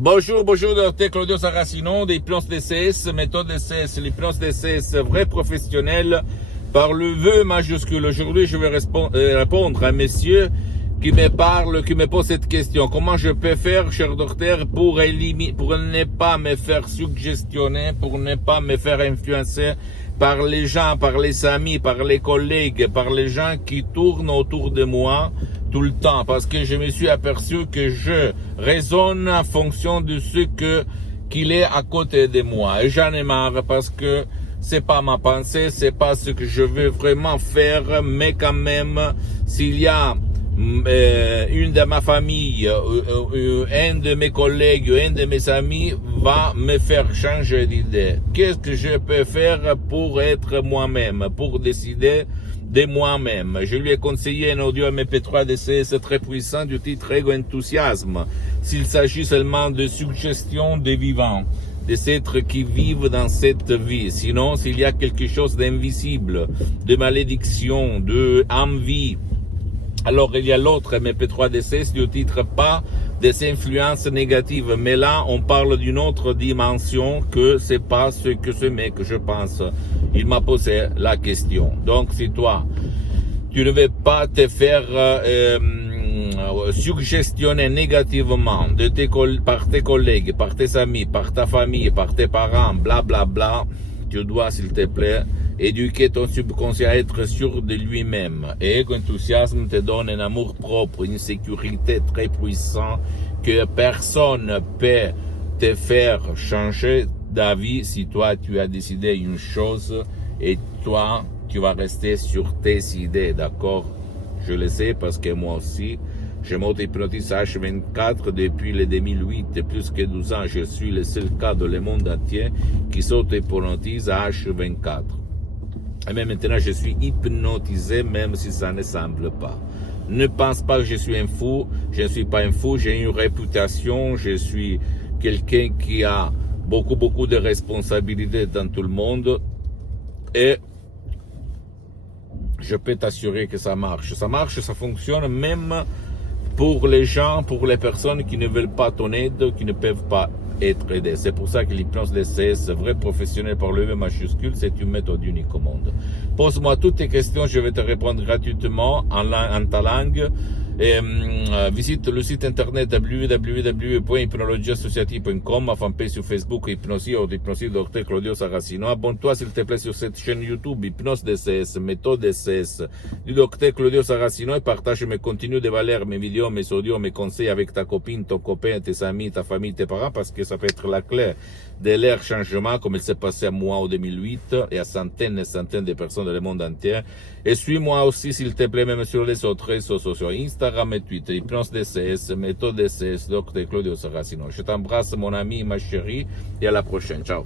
Bonjour, docteur Claudio Saracino, d'hypnose DCS, méthode DCS, l'hypnose DCS vrai professionnel par le vœu majuscule. Aujourd'hui, je vais répondre à un monsieur qui me pose cette question. Comment je peux faire, cher docteur, pour ne pas me faire suggestionner, pour ne pas me faire influencer par les gens, par les amis, par les collègues, par les gens qui tournent autour de moi tout le temps, parce que je me suis aperçu que je raisonne en fonction de ce qu'il est à côté de moi. Et j'en ai marre parce que c'est pas ma pensée, c'est pas ce que je veux vraiment faire, mais quand même, s'il y a une de ma famille, un de mes collègues, un de mes amis va me faire changer d'idée. Qu'est-ce que je peux faire pour être moi-même, pour décider de moi-même? Je lui ai conseillé un audio MP3 DCS très puissant du titre Ego Enthousiasme. S'il s'agit seulement de suggestions des vivants, des êtres qui vivent dans cette vie. Sinon, s'il y a quelque chose d'invisible, de malédiction, de envie, alors il y a l'autre MP3 DCS du titre pas des influences négatives. Mais là, on parle d'une autre dimension que c'est pas ce que ce mec, je pense, il m'a posé la question. Donc, si toi, tu ne veux pas te faire suggestionner négativement par tes collègues, par tes amis, par ta famille, par tes parents, bla bla bla, tu dois, s'il te plaît, éduquer ton subconscient à être sûr de lui-même. Et Ego-Enthousiasme te donne un amour propre, une sécurité très puissante que personne ne peut te faire changer d'avis si toi tu as décidé une chose et toi tu vas rester sur tes idées, d'accord? Je le sais parce que moi aussi, je m'auto-hypnotise H24 depuis le 2008, plus que 12 ans. Je suis le seul cas dans le monde entier qui s'auto-hypnotise à H24. Et même maintenant, je suis hypnotisé, même si ça ne semble pas. Ne pense pas que je suis un fou. Je ne suis pas un fou. J'ai une réputation. Je suis quelqu'un qui a beaucoup de responsabilités dans tout le monde. Et je peux t'assurer que ça marche. Ça marche, ça fonctionne même pour les gens, pour les personnes qui ne veulent pas ton aide, qui ne peuvent pas être aidées. C'est pour ça que l'hypnose DCS, vrai professionnel par le V majuscule, c'est une méthode unique au monde. Pose-moi toutes tes questions, je vais te répondre gratuitement en ta langue. Et, visite le site internet www.hypnologieassociative.com, ma fanpage sur Facebook, Hypnosie ou Hypnosie Dr Claudio Saracino. Abonne-toi s'il te plaît sur cette chaîne YouTube, Hypnose DCS, méthode DCS du Dr Claudio Saracino, et partage mes contenus de valeur, mes vidéos, mes audios, mes conseils avec ta copine, ton copain, tes amis, ta famille, tes parents, parce que ça peut être la clé de leur changement, comme il s'est passé à moi en 2008 et à centaines et centaines de personnes dans le monde entier. Et suis-moi aussi, s'il te plaît, même sur les autres réseaux sociaux, Instagram et Twitter, Hypnose DCS, méthode DCS, Dr Claudio Saracino. Je t'embrasse, mon ami, ma chérie, et à la prochaine. Ciao.